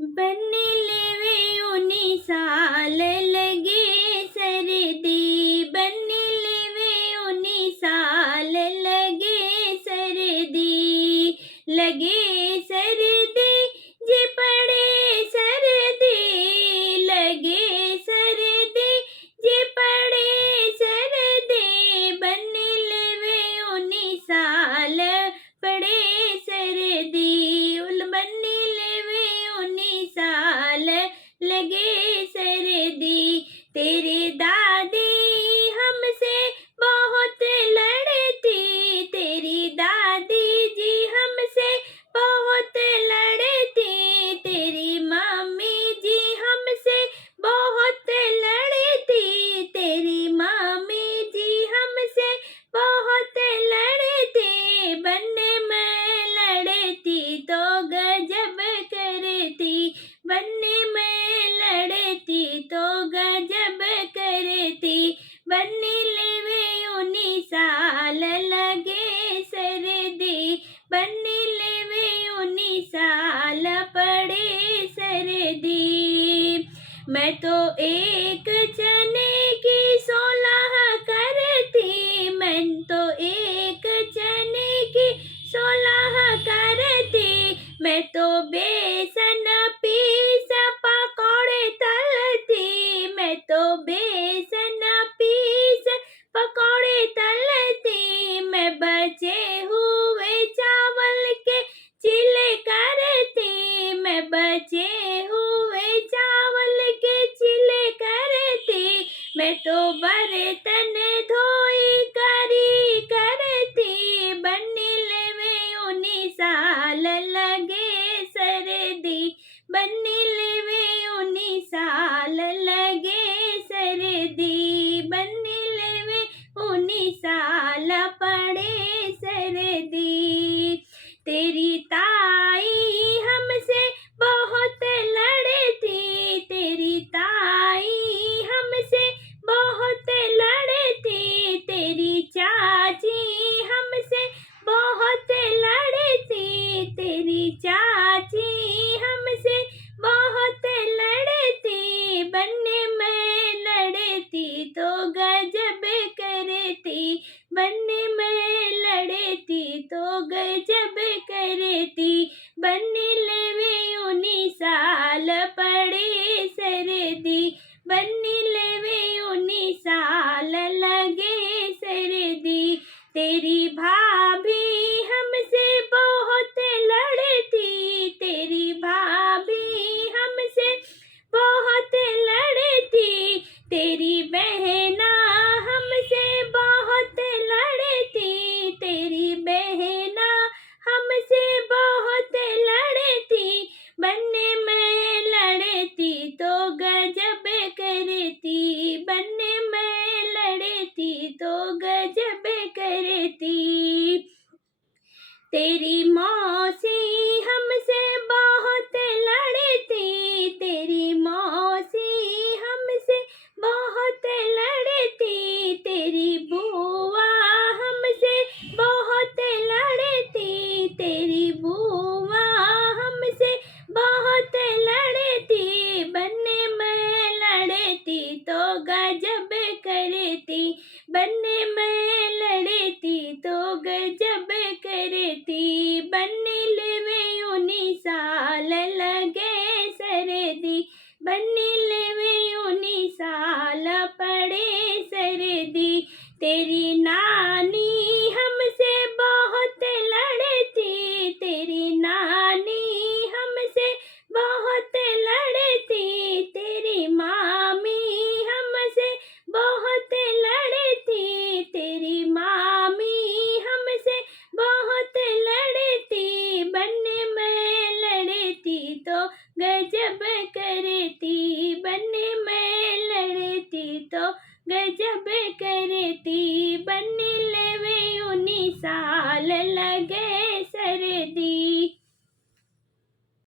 बनने लेवे उन्हीं साल लगे सर्दी, बनने लेवे उन्हीं साल लगे सर्दी, लगे सर्दी जे पड़े सर्दी, लगे सर्दी जे पड़े सर्दी, बनने लेवे उन्हीं साल पड़े सर्दी, उल बनने लेवे उन्हीं साल लगे सर्दी। तेरी दादी हमसे बहुत लड़ती, तेरी दादी जी हमसे बहुत लड़ती, तेरी मम्मी जी हमसे बहुत लड़ती, तेरी मम्मी जी हमसे बहुत लड़ती, बनने में लड़ती तो गजब करती, बनने में लड़ती तो गजब करती, बनने लेवे उन्हीं साल लगे सर्दी, बनने लेवे उन्हीं साल पड़े सर्दी। मैं तो एक चने की 16 करती, मैं तो एक चने की 16 करती, मैं तो बेसन पीस पकौड़े तलती, मैं तो बेसन पीस पकौड़े तलती, मैं बचे हुए चावल के चिल्ले करती, मैं बचे हुए चावल के चिल्ले करती, मैं तो बर्तन धोई करी करती, बनने लेवे उन्हीं साल लगे सर्दी, बनने लेवे उन्हीं साल लगे सर्दी, बनने लेवे उन्हीं साल पड़े सर्दी। तेरी ताई हमसे बहुत लड़ती, तेरी ताई हमसे बहुत लड़ती, तेरी चाची हमसे बहुत लड़ती, तेरी चाची हमसे बहुत लड़ती, बनने में लड़ती तो गजब करती, बनने में लड़ती तो गजब करती, बनने लेवे उन्हीं साल पड़े सर्दी, बनने लेवे उन्हीं साल लगे सर्दी। तेरी भाभी हमसे बहुत लड़ती, तेरी भाभी हमसे बहुत लड़ती, तेरी बहना हमसे बहुत लड़ती, तेरी बहना हमसे बहुत लड़ती, बनने में लड़ती तो गजब करती, बनने में लड़ती तो गजब करती। तेरी मौसी हमसे बहुत लड़ती, तेरी मौसी हमसे बहुत लड़ती, तेरी बुआ हमसे बहुत लड़ती, तेरी बुआ हमसे बहुत लड़ती, बनने में लड़ती तो गजब करती, बनने में लड़ती तो गजब करती, बनने लेवे उन्हीं साल लगे सर्दी, बनने लेवे उन्हीं साल पड़े सर्दी। तेरी नानी हमसे बहुत लड़ती, तेरी नानी हमसे बहुत लड़ती, तेरी मामी हमसे बहुत लड़ती, तेरी मामी हमसे बहुत लड़ती, बनने में लड़ती तो गजब करती, बनने में लड़ती तो गजब